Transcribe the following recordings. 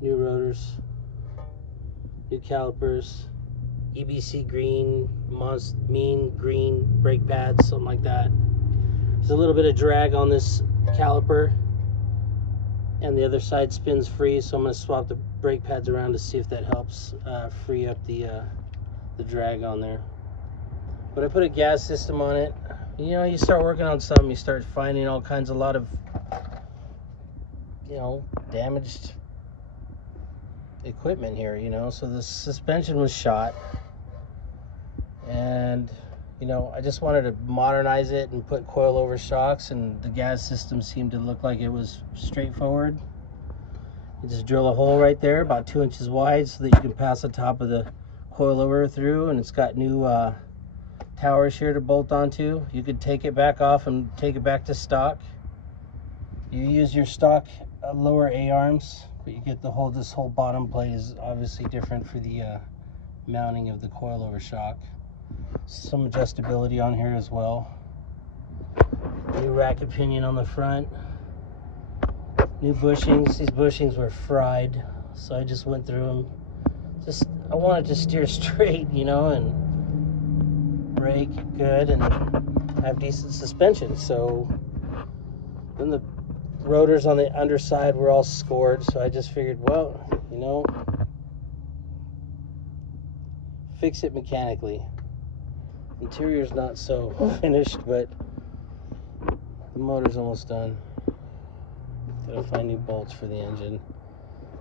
new rotors, new calipers, EBC green, mean green brake pads, something like that. There's a little bit of drag on this caliper, and the other side spins free, so I'm going to swap the brake pads around to see if that helps free up the drag on there. But I put a gas system on it. You know, you start working on something, you start finding a lot of, you know, damaged equipment here, you know. So the suspension was shot, and you know, I just wanted to modernize it and put coilover shocks, and the gas system seemed to look like it was straightforward. You just drill a hole right there about 2 inches wide so that you can pass the top of the coilover through, and it's got new towers here to bolt onto. You could take it back off and take it back to stock. You use your stock lower A-arms, but you get the whole, this whole bottom plate is obviously different for the mounting of the coilover shock. Some adjustability on here as well. New rack pinion on the front. New bushings. These bushings were fried, so I just went through them. I wanted to steer straight, you know, and brake good and have decent suspension. So then the rotors on the underside were all scored, so I just figured, well, you know, fix it mechanically. Interior's not so finished, but the motor's almost done. Gotta find new bolts for the engine,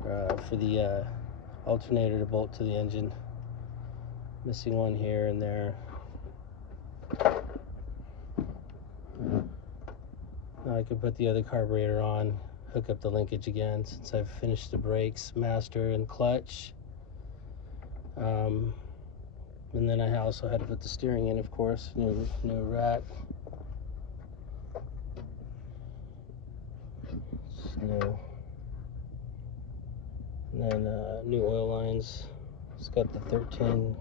for the alternator to bolt to the engine. Missing one here and there. Now I can put the other carburetor on, hook up the linkage again since I've finished the brakes, master, and clutch. And then I also had to put the steering in, of course. New rack. New. And then new oil lines. It's got the 13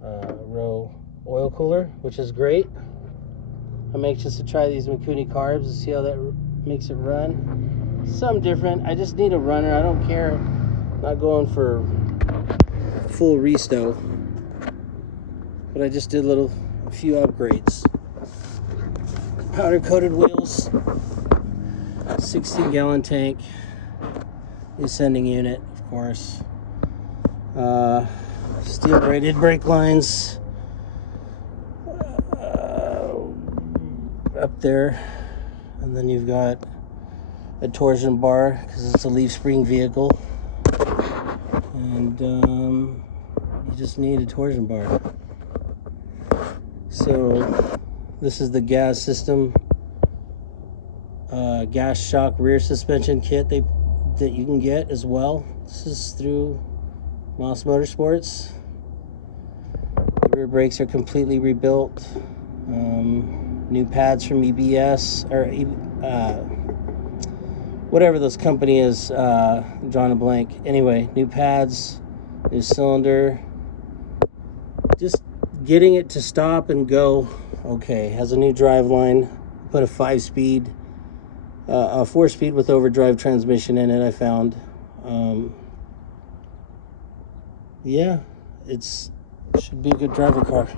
row oil cooler, which is great. I'm anxious to try these Mikuni carbs and see how that makes it run. Something different. I just need a runner. I don't care. I'm not going for full resto, but I just did a few upgrades. Powder coated wheels, 16-gallon tank, new sending unit, of course, steel braided brake lines up there, and then you've got a torsion bar because it's a leaf spring vehicle, and you just need a torsion bar. So this is the gas system, gas shock rear suspension kit that you can get as well. This is through Moss Motorsports. The rear brakes are completely rebuilt. New pads from EBS, or whatever this company is, drawing a blank. Anyway, new pads, new cylinder. Just getting it to stop and go okay. Has a new drive line. Put a 5-speed, a 4-speed with overdrive transmission in it, I found. Yeah, should be a good driver car.